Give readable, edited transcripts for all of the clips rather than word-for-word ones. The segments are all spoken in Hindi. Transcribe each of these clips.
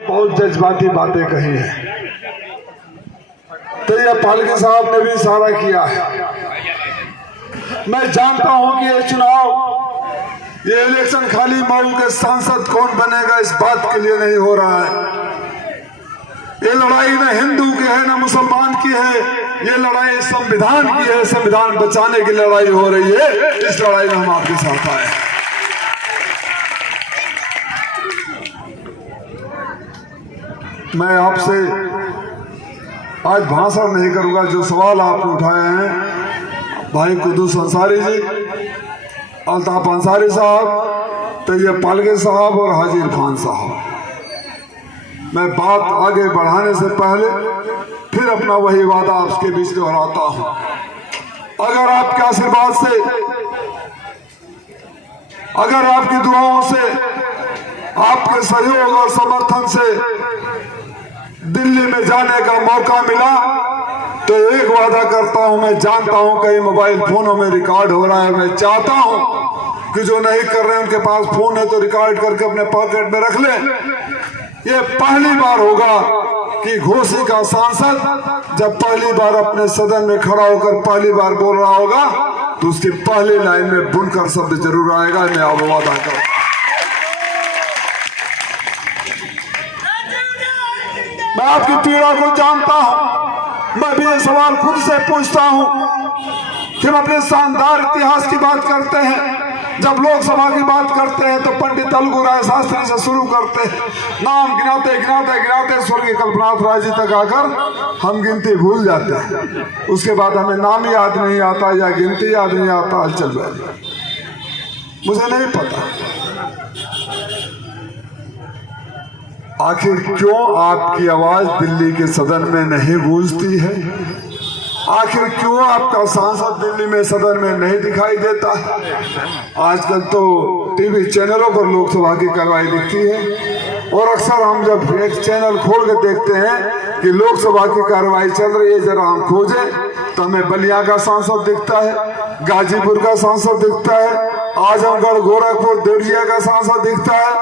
बहुत जज्बाती बातें कही हैं, तो ये पालके साहब ने भी इशारा किया है। मैं जानता हूं कि ये चुनाव, ये इलेक्शन खाली मऊ के सांसद कौन बनेगा इस बात के लिए नहीं हो रहा है। ये लड़ाई न हिंदू की है न मुसलमान की है, ये लड़ाई संविधान की है। संविधान बचाने की लड़ाई हो रही है। इस लड़ाई में हम आपके साथ आए। मैं आपसे आज भाषण नहीं करूंगा। जो सवाल आपने उठाए हैं भाई कुद्दूस अंसारी जी, अल्ताफ अंसारी साहब, तैयब पालके साहब और हाजी इरफान साहब, मैं बात आगे बढ़ाने से पहले फिर अपना वही वादा आपके बीच दोहराता हूं। अगर आपके आशीर्वाद से, अगर आपकी दुआओं से, आपके सहयोग और समर्थन से दिल्ली में जाने का मौका मिला तो एक वादा करता हूं, मैं जानता हूं कई मोबाइल फोनों में रिकॉर्ड हो रहा है। मैं चाहता हूं कि जो नहीं कर रहे हैं उनके पास फोन है तो रिकॉर्ड करके अपने पॉकेट में रख लें। ये पहली बार होगा कि घोसी का सांसद जब पहली बार अपने सदन में खड़ा होकर पहली बार बोल रहा होगा तो उसकी पहली लाइन में बुनकर शब्द जरूर आएगा। मैं आप वादा करता हूं। मैं आपकी पीड़ा को जानता हूं। मैं भी ये सवाल खुद से पूछता हूं कि हम अपने शानदार इतिहास की बात करते हैं। जब लोकसभा की बात करते हैं तो पंडित अलगू राय शास्त्री से शुरू करते हैं। नाम गिनाते गिनाते गिनाते स्वर्गीय कल्पनाथ राय जी तक आकर हम गिनती भूल जाते हैं। उसके बाद हमें नाम याद नहीं आता या गिनती याद नहीं आता। चल भाई, मुझे नहीं पता आखिर क्यों आपकी आवाज दिल्ली के सदन में नहीं गूंजती है। आखिर क्यों आपका सांसद दिल्ली में सदन में नहीं दिखाई देता है। आजकल तो टीवी चैनलों पर लोकसभा की कार्रवाई दिखती है और अक्सर हम जब एक चैनल खोल के देखते हैं कि लोकसभा की कार्रवाई चल रही है, जरा हम खोजें तो हमें बलिया का सांसद दिखता है, गाजीपुर का सांसद दिखता है, आजमगढ़ गोरखपुर देवरिया का सांसद दिखता है,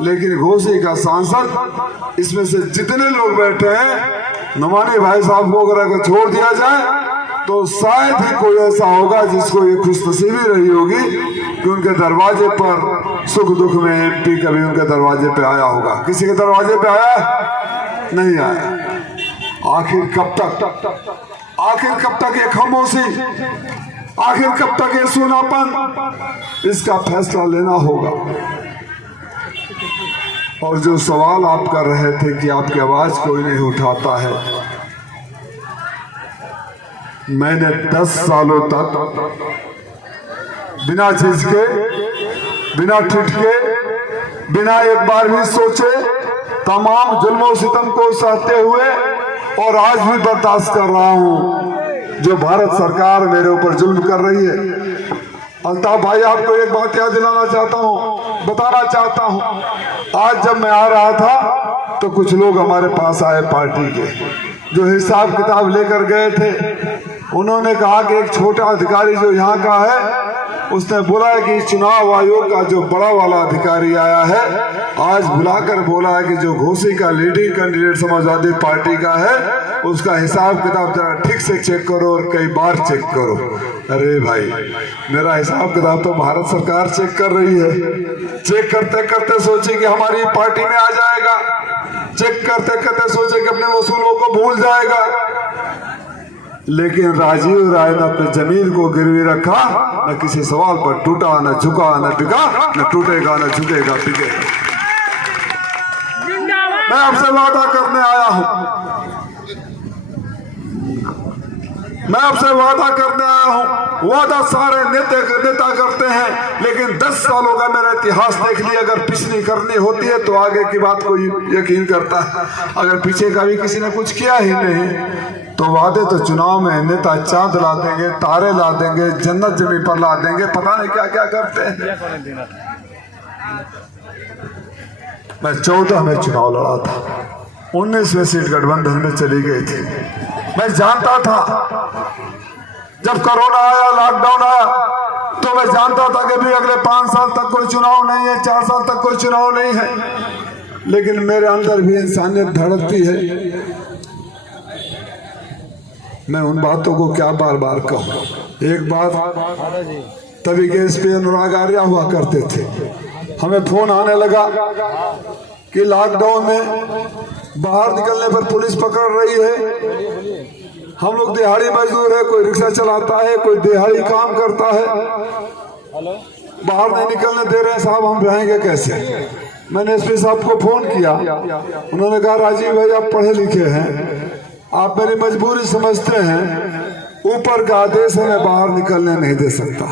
लेकिन घोसी का सांसद, इसमें से जितने लोग बैठे हैं नुमानी भाई साहब को अगर छोड़ दिया जाए तो शायद ही कोई ऐसा होगा जिसको ये खुशनसीबी रही होगी कि उनके दरवाजे पर सुख दुख में एमपी कभी उनके दरवाजे पे आया होगा। किसी के दरवाजे पे आया? नहीं आया। आखिर कब तक ये खामोशी, आखिर कब तक ये सूनापन, इसका फैसला लेना होगा। और जो सवाल आप कर रहे थे कि आपकी आवाज कोई नहीं उठाता है, मैंने 10 सालों तक बिना झिझके, बिना ठिठके, बिना एक बार भी सोचे तमाम जुल्म सितम को सहते हुए और आज भी बर्दाश्त कर रहा हूं जो भारत सरकार मेरे ऊपर जुल्म कर रही है। अल्ताफ भाई, आपको एक बात याद दिलाना चाहता हूं, बताना चाहता हूं। आज जब मैं आ रहा था तो कुछ लोग हमारे पास आए पार्टी के, जो हिसाब किताब लेकर गए थे। उन्होंने कहा कि एक छोटा अधिकारी जो यहाँ का है उसने बोला है कि चुनाव आयोग का जो बड़ा वाला अधिकारी आया है आज बुलाकर बोला है कि जो घोसी का लीडिंग कैंडिडेट समाजवादी पार्टी का है उसका हिसाब किताब जरा ठीक से चेक करो और कई बार चेक करो। अरे भाई, मेरा हिसाब किताब तो भारत सरकार चेक कर रही है। चेक करते करते सोचे कि हमारी पार्टी में आ जाएगा, चेक करते करते सोचे कि अपने वसूलों को भूल जाएगा। लेकिन राजीव राय ने अपने जमीन को गिरवी रखा, न किसी सवाल पर टूटा, न झुका, न बिका, न टूटेगा, न झुकेगा, बिकेगा। मैं आपसे वादा करने आया हूं, मैं आपसे वादा करने आया हूं। वादा सारे नेता करते हैं, लेकिन 10 सालों का मेरा इतिहास देख लिया। अगर पिछली करनी होती है तो आगे की बात को यकीन करता है। अगर पीछे का भी किसी ने कुछ किया ही नहीं तो वादे तो चुनाव में नेता चांद ला देंगे, तारे ला देंगे, जन्नत जमीन पर ला देंगे, पता नहीं क्या क्या करते हैं। मैं 14 में चुनाव लड़ा था, 19 सीट गठबंधन में चली गई थी। मैं जानता था जब कोरोना आया, लॉकडाउन आया, तो मैं जानता था कि भी अगले 5 साल तक कोई चुनाव नहीं है, 4 साल तक कोई चुनाव नहीं है। लेकिन मेरे अंदर भी इंसानियत धड़कती है। मैं उन बातों को क्या बार बार कहूँ। एक बात, तभी के एसपी अनुराग आर्या हुआ करते थे, हमें फोन आने लगा कि लॉकडाउन में बाहर निकलने पर पुलिस पकड़ रही है। हम लोग दिहाड़ी मजदूर है, कोई रिक्शा चलाता है, कोई दिहाड़ी काम करता है, बाहर नहीं निकलने दे रहे हैं साहब, हम रहेंगे कैसे। मैंने एसपी साहब को फोन किया, उन्होंने कहा राजीव भाई आप पढ़े लिखे हैं, आप मेरी मजबूरी समझते हैं, ऊपर का आदेश है, मैं बाहर निकलने नहीं दे सकता।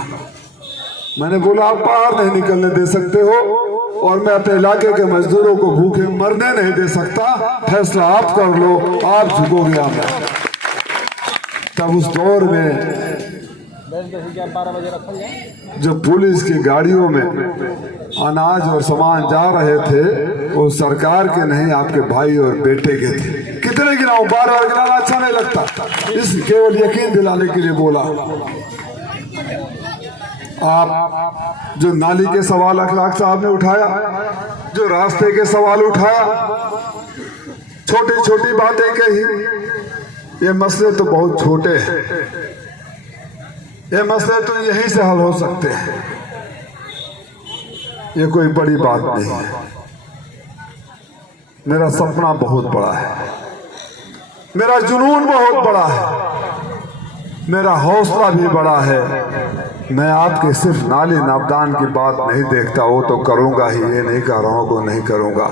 मैंने बोला आप बाहर नहीं निकलने दे सकते हो और मैं अपने इलाके के मजदूरों को भूखे मरने नहीं दे सकता, फैसला आप कर लो, आप झुकोगे आप। तब उस दौर में जो पुलिस की गाड़ियों में अनाज और सामान जा रहे थे वो सरकार के नहीं, आपके भाई और बेटे के थे। कितने गिनाऊं, बार बार गिनाना अच्छा नहीं लगता, इस केवल यकीन दिलाने के लिए बोला। आप जो नाली के सवाल अखलाक साहब ने उठाया, जो रास्ते के सवाल उठाया, छोटी छोटी बातें कही, ये मसले तो बहुत छोटे हैं, ये मसले तो यहीं से हल हो सकते हैं, ये कोई बड़ी बात नहीं है। मेरा सपना बहुत बड़ा है, मेरा जुनून बहुत बड़ा है, मेरा हौसला भी बड़ा है। मैं आपके सिर्फ नाली नापदान की बात नहीं देखता, वो तो करूंगा ही, ये नहीं कह रहा हूं को नहीं करूंगा।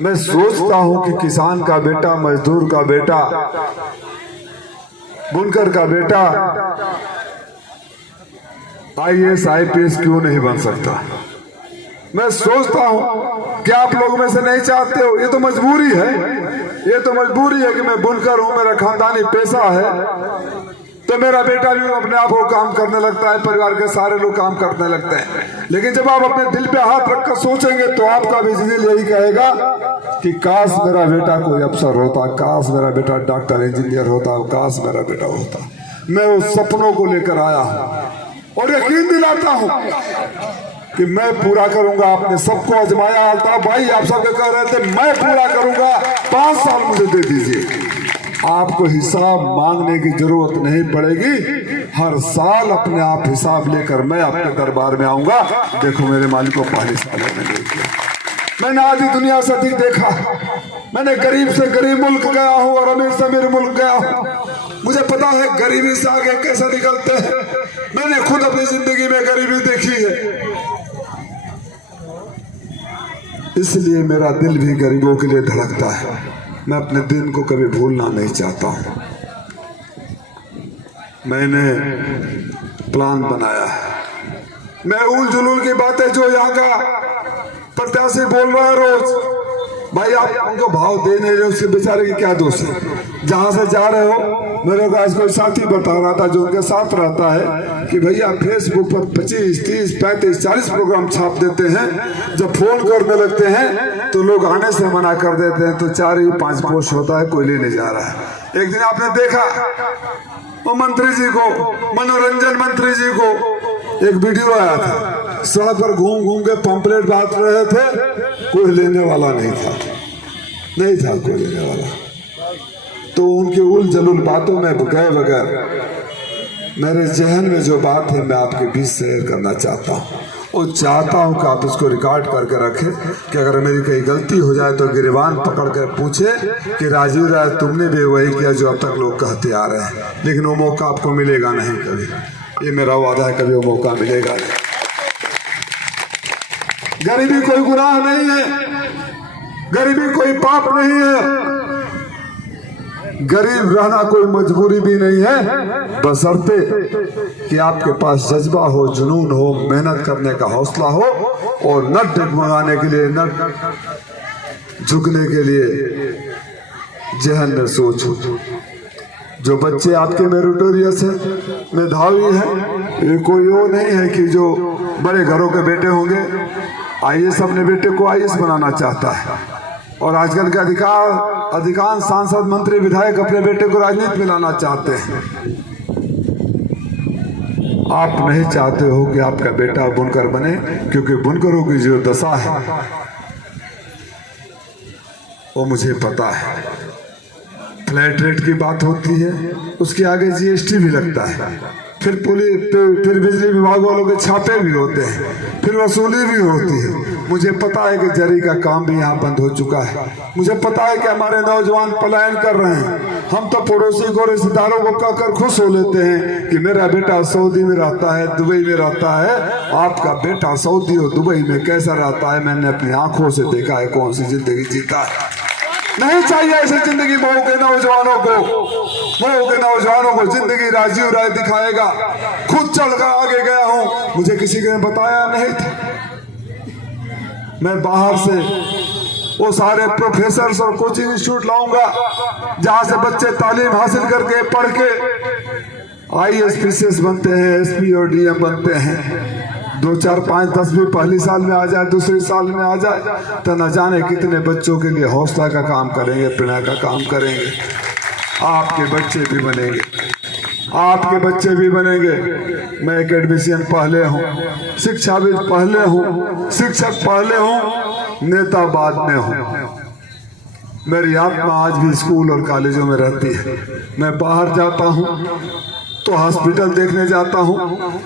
मैं सोचता हूं कि किसान का बेटा, मजदूर का बेटा, बुनकर का बेटा IAS IPS क्यों नहीं बन सकता। मैं सोचता हूं कि आप लोगों में से नहीं चाहते हो, ये तो मजबूरी है, ये तो मजबूरी है कि मैं बुनकर हूं, मेरा खानदानी पेशा है, तो मेरा बेटा भी अपने आप को काम करने लगता है, परिवार के सारे लोग काम करने लगते हैं। लेकिन जब आप अपने दिल पे हाथ रखकर सोचेंगे तो आपका भी दिल यही कहेगा कि काश मेरा बेटा कोई अफसर होता, काश मेरा बेटा डॉक्टर इंजीनियर होता, काश मेरा बेटा होता। मैं उस सपनों को लेकर आया हूं और यकीन दिलाता हूं कि मैं पूरा करूंगा। आपने सबको आजमाया, अल्ताफ भाई आप सबके कह रहे थे मैं पूरा करूंगा, 5 साल मुझे दे दीजिए, आपको हिसाब मांगने की जरूरत नहीं पड़ेगी। हर साल अपने आप हिसाब लेकर मैं अपने दरबार में आऊंगा। देखो मेरे मालिक को 5 सालों में देख लिया, मैंने आधी दुनिया से अधिक देखा, मैंने गरीब से गरीब मुल्क गया हूँ और अमीर से अमीर मुल्क गया हूँ। मुझे पता है गरीबी से आगे कैसे निकलते हैं, मैंने खुद अपनी जिंदगी में गरीबी देखी है, इसलिए मेरा दिल भी गरीबों के लिए धड़कता है। मैं अपने दिन को कभी भूलना नहीं चाहता हूं। मैंने प्लान बनाया है, मैं उल जुलूल की बातें जो यहाँ का प्रत्याशी बोल रहा है रोज, भाई आप उनको भाव दे नहीं रहे, उसके बेचारे की क्या दोष है। जहां से जा रहे हो, मेरे को आज कोई साथी बता रहा था जो उनके साथ रहता है कि भैया फेसबुक पर 25, 30, 35, 40 प्रोग्राम छाप देते हैं, जब फोन करने लगते हैं तो लोग आने से मना कर देते हैं, तो 4 ही 5 पोस्ट होता है, कोई ले नहीं जा रहा है। एक दिन आपने देखा वो मंत्री जी को, मनोरंजन मंत्री जी को एक वीडियो आया था, सड़क पर घूम घूम के पंपलेट बांट रहे थे, कोई लेने वाला नहीं था, नहीं था कोई लेने वाला। तो उनके उल जलूल बातों में गए बगैर मेरे जहन में जो बात है मैं आपके बीच शेयर करना चाहता हूँ, और चाहता हूँ कि आप इसको रिकॉर्ड करके रखें कि अगर मेरी कहीं गलती हो जाए तो गिरबान पकड़ कर पूछे कि राजीव राय तुमने भी वही किया जो अब तक लोग कहते आ रहे हैं। लेकिन वो मौका आपको मिलेगा नहीं कभी, ये मेरा वादा है, कभी वो मौका मिलेगा नहीं। गरीबी कोई गुनाह नहीं है, गरीबी कोई पाप नहीं है, गरीब रहना कोई मजबूरी भी नहीं है, बशर्ते कि आपके पास जज्बा हो, जुनून हो, मेहनत करने का हौसला हो और न डगमगाने के लिए, न झुकने के लिए जहन में सोच हो। जो बच्चे आपके मेरिटोरियस है, मेधावी है, ये कोई वो नहीं है कि जो बड़े घरों के बेटे होंगे। IAS अपने बेटे को IAS बनाना चाहता है, और आजकल के अधिकांश सांसद, मंत्री, विधायक अपने बेटे को राजनीति में लाना चाहते हैं। आप नहीं चाहते हो कि आपका बेटा बुनकर बने, क्योंकि बुनकरों की जो दशा है वो मुझे पता है। फ्लैट रेट की बात होती है, उसके आगे जीएसटी भी लगता है, फिर फिर बिजली विभाग वालों के छापे भी होते हैं, फिर वसूली भी होती है। मुझे पता है कि जरी का काम भी यहाँ बंद हो चुका है। मुझे पता है कि हमारे नौजवान पलायन कर रहे हैं। हम तो पड़ोसी को, रिश्तेदारों को कहकर खुश हो लेते हैं कि मेरा बेटा सऊदी में रहता है, दुबई में रहता है। आपका बेटा सऊदी और दुबई में कैसा रहता है मैंने अपनी आंखों से देखा है, कौन सी जिंदगी जीता है। नहीं चाहिए ऐसी जिंदगी मऊ के नौजवानों को। मऊ के नौजवानों को जिंदगी राजीव राय दिखाएगा। खुद चलकर आगे गया हूं, मुझे किसी ने बताया नहीं था। मैं बाहर से वो सारे प्रोफेसर और कोचिंग इंस्टीट्यूट लाऊंगा जहां से बच्चे तालीम हासिल करके पढ़ के IAS PCS बनते हैं, SP और DM बनते हैं। 2, 4, 5, 10 भी पहली साल में आ जाए, दूसरे साल में आ जाए तो न जाने कितने बच्चों के लिए हौसला का काम करेंगे, प्रेरणा का काम करेंगे। आपके बच्चे भी बनेंगे, आपके बच्चे भी बनेंगे। मैं एकेडमिशियन पहले हूँ, शिक्षा भी पहले हूँ, शिक्षक पहले हूँ, नेता बाद में हूँ। मेरी आत्मा आज भी स्कूल और कॉलेजों में रहती है। मैं बाहर जाता हूँ तो हॉस्पिटल देखने जाता हूँ,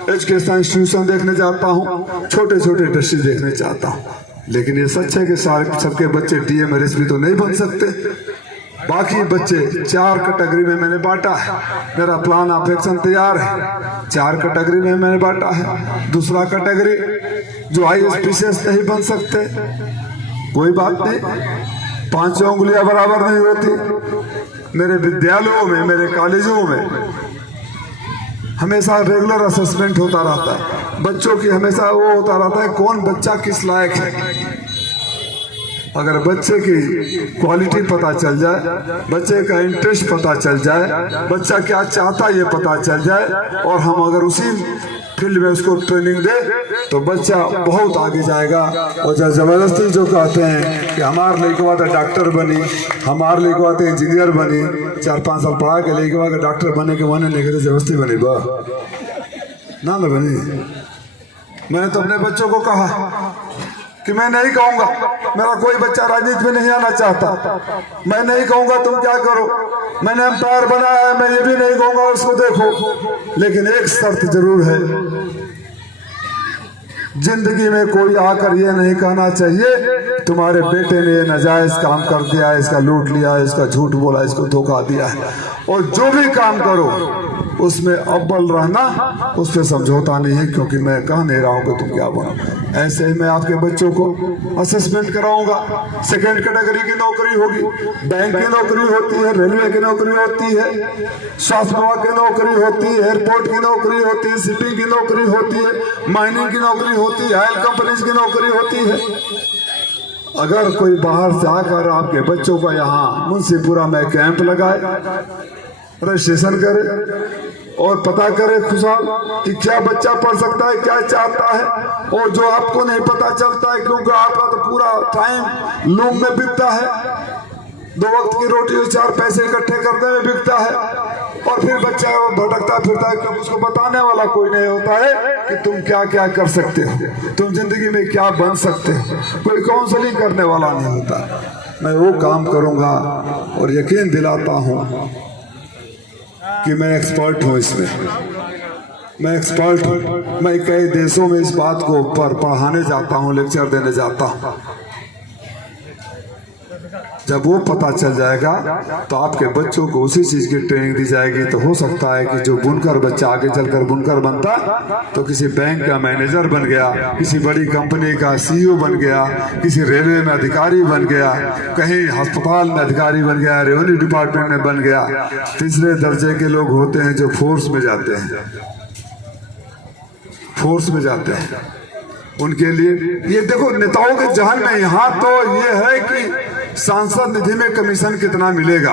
एजुकेशन इंस्टीट्यूशन देखने जाता हूँ, छोटे छोटे इंडस्ट्री देखने जाता हूँ। लेकिन ये सच है कि सारे सबके बच्चे DM RSP तो नहीं बन सकते। बाकी बच्चे 4 कैटेगरी में मैंने बांटा है। मेरा प्लान ऑफ एक्शन तैयार है। 4 कैटेगरी में मैंने बांटा है। दूसरा कैटेगरी जो IAS PCS नहीं बन सकते, कोई बात नहीं, 5 उंगलियां बराबर नहीं होती। मेरे विद्यालयों में, मेरे कॉलेजों में हमेशा रेगुलर असेसमेंट होता रहता है। बच्चों की हमेशा वो होता रहता है कौन बच्चा किस लायक है। अगर बच्चे की क्वालिटी पता चल जाए, बच्चे का इंटरेस्ट पता चल जाए, बच्चा क्या चाहता है ये पता चल जाए, और हम अगर उसी फील्ड में उसको ट्रेनिंग दे तो बच्चा बहुत आगे जाएगा। और जब जबरदस्ती जो कहते हैं कि हमारे लड़का तो डॉक्टर बनी, हमारे लड़का तो इंजीनियर बनी, 4-5 साल पढ़ा के लड़का के डॉक्टर बने के बने, लेके तो जबरदस्ती बनी बा ना बनी। मैंने तो अपने बच्चों को कहा कि मैं नहीं कहूंगा, मेरा कोई बच्चा राजनीति में नहीं आना चाहता, मैं नहीं कहूंगा तुम क्या करो, मैंने एम्पायर बनाया है, मैं ये भी नहीं कहूंगा उसको देखो। लेकिन एक शर्त जरूर है, जिंदगी में कोई आकर ये नहीं कहना चाहिए तुम्हारे बेटे ने ये नाजायज काम कर दिया है, इसका लूट लिया है, इसका झूठ बोला, इसको धोखा दिया है। और जो भी काम करो उसमें अव्वल रहना, उस पर समझौता नहीं है, क्योंकि मैं कह नहीं रहा हूं कि तुम क्या बनो। ऐसे ही मैं आपके बच्चों को असेसमेंट कराऊंगा। 2nd कैटेगरी की नौकरी होगी, बैंक की नौकरी होती है, रेलवे की नौकरी होती है, स्वास्थ्य विभाग की नौकरी होती है, एयरपोर्ट की नौकरी होती है, शिपिंग की नौकरी होती है, माइनिंग की नौकरी होती है, ऑयल कंपनीज की नौकरी होती है। अगर कोई बाहर से आकर आपके बच्चों का यहाँ मुंशीपुरा में कैंप लगाए, रजिस्ट्रेशन करे और पता करे खुशहाल कि क्या बच्चा पढ़ सकता है, क्या चाहता है, और जो आपको नहीं पता चलता है क्योंकि आपका तो पूरा टाइम लूम में बिकता है, 2 वक्त की रोटी और 4 पैसे इकट्ठे करने में बिकता है, और फिर बच्चा भटकता फिरता है क्योंकि उसको बताने वाला कोई नहीं होता है कि तुम क्या क्या कर सकते हो, तुम जिंदगी में क्या बन सकते हो, कोई काउंसलिंग करने वाला नहीं होता। मैं वो काम करूंगा और यकीन दिलाता हूँ कि मैं एक्सपर्ट हूँ इसमें, मैं एक्सपर्ट हूँ। मैं कई देशों में इस बात को पढ़ाने जाता हूँ, लेक्चर देने जाता हूँ। जब वो पता चल जाएगा तो आपके बच्चों को उसी चीज की ट्रेनिंग दी जाएगी। तो हो सकता है कि जो बुनकर बच्चा आगे चलकर बुनकर बनता तो किसी बैंक का मैनेजर बन गया, किसी बड़ी कंपनी का CEO बन गया, किसी रेलवे में अधिकारी बन गया, कहीं अस्पताल में अधिकारी बन गया, रेवेन्यू डिपार्टमेंट में बन गया। तीसरे दर्जे के लोग होते हैं जो फोर्स में जाते हैं, फोर्स में जाते हैं। उनके लिए ये देखो नेताओं के जहन में यहाँ तो ये है कि सांसद निधि में कमीशन कितना मिलेगा।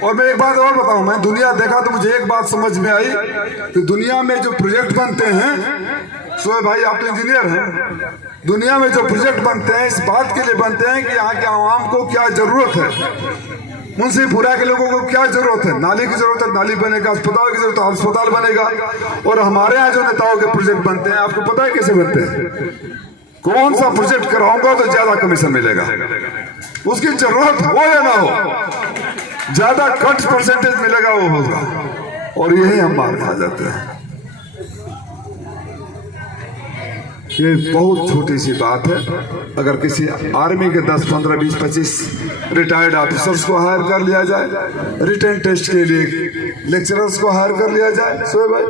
और मैं एक बात और बताऊं, मैं दुनिया देखा तो मुझे एक बात समझ में आई कि दुनिया में जो प्रोजेक्ट बनते हैं, शोएब भाई आप तो इंजीनियर हैं, दुनिया में जो प्रोजेक्ट बनते हैं इस बात के लिए बनते हैं कि यहाँ के आवाम को क्या जरूरत है, मुंशीपुरा के लोगों को क्या जरूरत है, नाली की जरूरत है नाली बनेगा, अस्पताल की जरूरत है अस्पताल बनेगा। और हमारे यहाँ जो नेताओं के प्रोजेक्ट बनते हैं आपको पता है कैसे बनते हैं? कौन सा प्रोजेक्ट कराऊंगा तो ज्यादा कमीशन मिलेगा, उसकी जरूरत हो या ना हो, ज्यादा कट परसेंटेज मिलेगा वो होगा, और यही हम मार खा जाते हैं। ये बहुत छोटी सी बात है। अगर किसी आर्मी के 10, 15, 20, 25 रिटायर्ड ऑफिसर्स को हायर कर लिया जाए, रिटन टेस्ट के लिए लेक्चरर्स को हायर कर लिया जाए, सोए भाई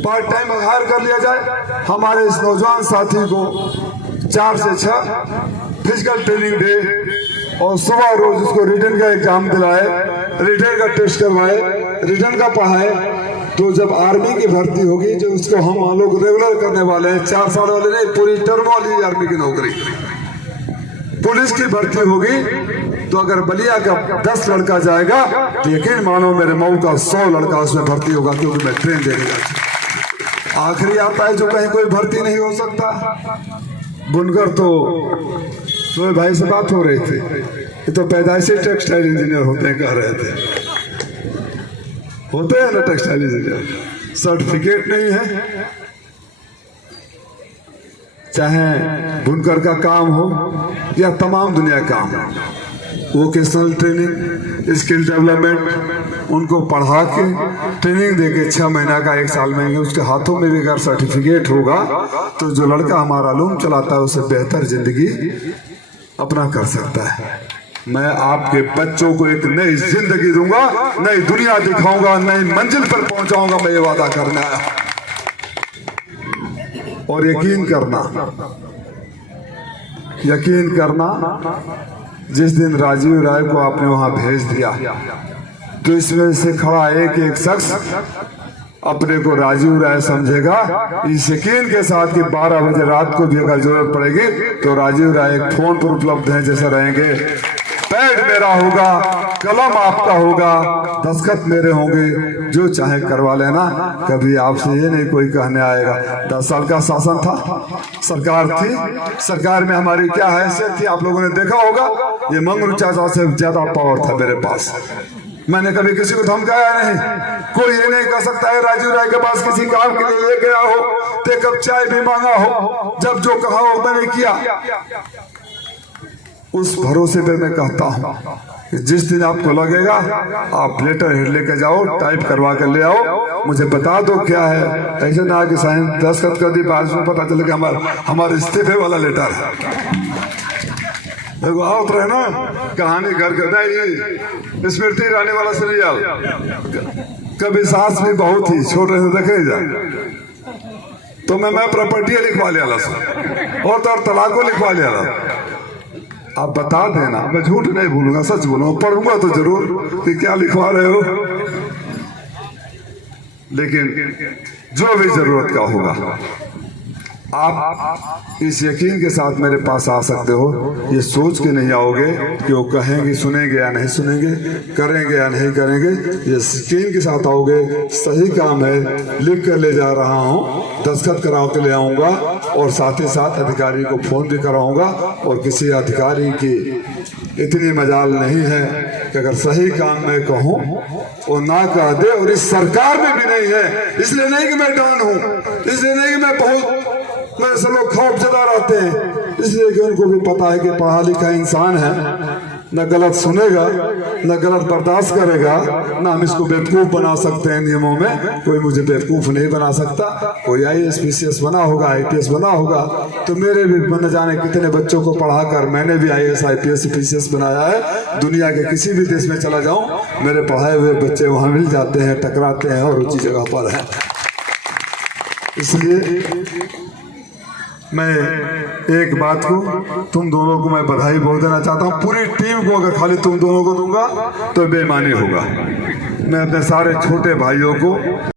पार्ट टाइम हायर कर लिया जाए, हमारे इस नौजवान साथी को 4 से 6 फिजिकल ट्रेनिंग दे और सुबह रोज उसको रिटन का एग्जाम दिलाए, रिटन का टेस्ट करवाए, रिटन का पढ़ाए, तो जब आर्मी की भर्ती होगी, जो उसको हम लोग रेगुलर करने वाले हैं, 4 साल वाले नहीं, पूरी टर्म वाली आर्मी की नौकरी, पुलिस की भर्ती होगी, तो अगर बलिया का 10 लड़का जाएगा तो यकीन मानो मेरे मऊ का 100 लड़का उसमें भर्ती होगा, क्योंकि मैं ट्रेन देने जाता। आखिरी आता है जो कहीं कोई भर्ती नहीं हो सकता। बुनकर तो भाई से बात हो रही थी, ये तो पैदाइशी टेक्सटाइल इंजीनियर होते हैं, कह रहे थे, होते हैं ना टेक्सटाइल इंजीनियर, सर्टिफिकेट नहीं है। चाहे बुनकर का काम हो या तमाम दुनिया काम, वोकेशनल ट्रेनिंग, स्किल डेवलपमेंट, उनको पढ़ा के ट्रेनिंग देके 6 महीना का 1 साल में उसके हाथों में भी अगर सर्टिफिकेट होगा तो जो लड़का हमारा लूम चलाता है उसे बेहतर जिंदगी अपना कर सकता है। मैं आपके बच्चों को एक नई जिंदगी दूंगा, नई दुनिया दिखाऊंगा, नई मंजिल पर पहुंचाऊंगा, मैं ये वादा करने आया। और यकीन करना, जिस दिन राजीव राय को आपने वहां भेज दिया तो इसमें से खड़ा एक शख्स अपने को राजीव राय समझेगा, इस यकीन के साथ कि 12 बजे रात को भी अगर जरूरत पड़ेगी तो राजीव राय एक फोन पर उपलब्ध है जैसे रहेंगे। पैड मेरा होगा, कलम आपका होगा, दस्तखत मेरे होंगे, जो चाहे करवा लेना, कभी आपसे ये नहीं कोई कहने आएगा। 10 साल का शासन था, सरकार थी, सरकार में हमारी क्या हैसियत थी आप लोगों ने देखा होगा। ये मंगरू चाचा से ज्यादा पावर था मेरे पास, मैंने कभी किसी को धमकाया नहीं। कोई ये नहीं कह सकता है राजीव राय के पास किसी काम के लिए ले गया हो तो कब चाय भी मांगा हो, जब जो कहा हो मैंने किया। उस भरोसे पे मैं कहता हूँ कि जिस दिन आपको लगेगा आप लेटर हेड लेके जाओ, टाइप करवा कर ले आओ, मुझे बता दो क्या है, ऐसे ना कि साइन दस्तखत कर दी, बाद में पता चले कि हमारे इस्तीफे वाला लेटर है। देखो आओ रहे ना कहानी घर का नहीं, स्मृति ईरानी वाला सीरियल, कभी सास भी बहुत ही छोटे से देखे जाए तो मैं प्रॉपर्टी लिखवा लिया और तो तलाको लिखवा लिया। आप बता देना, मैं झूठ नहीं बोलूंगा, सच बोलूंगा, पढ़ूंगा तो जरूर कि क्या लिखवा रहे हो, लेकिन जो भी जरूरत का होगा आप इस यकीन के साथ मेरे पास आ सकते हो। ये सोच के नहीं आओगे कि वो कहेंगे सुनेंगे या नहीं सुनेंगे, करेंगे या नहीं करेंगे, ये यकीन के साथ आओगे सही काम है, लिख कर ले जा रहा हूँ, दस्तखत करा के ले आऊँगा और साथ ही साथ अधिकारी को फोन भी कराऊंगा। और किसी अधिकारी की इतनी मजाल नहीं है कि अगर सही काम मैं कहूँ वो ना कह दे, और इस सरकार में भी नहीं है। इसलिए नहीं कि मैं डॉन हूँ, इसलिए नहीं कि मैं बहुत मेरे से लोग खौफ जता रहते हैं, इसलिए कि उनको भी पता है कि पढ़ा लिखा इंसान है, न गलत सुनेगा न गलत बर्दाश्त करेगा, ना हम इसको बेवकूफ बना सकते हैं। नियमों में कोई मुझे बेवकूफ नहीं बना सकता। कोई IAS PCS बना होगा, IPS बना होगा, तो मेरे भी न जाने कितने बच्चों को पढ़ाकर मैंने भी IAS IPS PCS बनाया है। दुनिया के किसी भी देश में चला जाऊं, मेरे पढ़ाए हुए बच्चे वहां मिल जाते हैं, टकराते हैं और ऊंची जगह पर है। इसलिए मैं एक बात को तुम दोनों को मैं बधाई बहुत देना चाहता हूँ। पूरी टीम को अगर खाली तुम दोनों को दूंगा तो बेईमानी होगा। मैं अपने सारे छोटे भाइयों को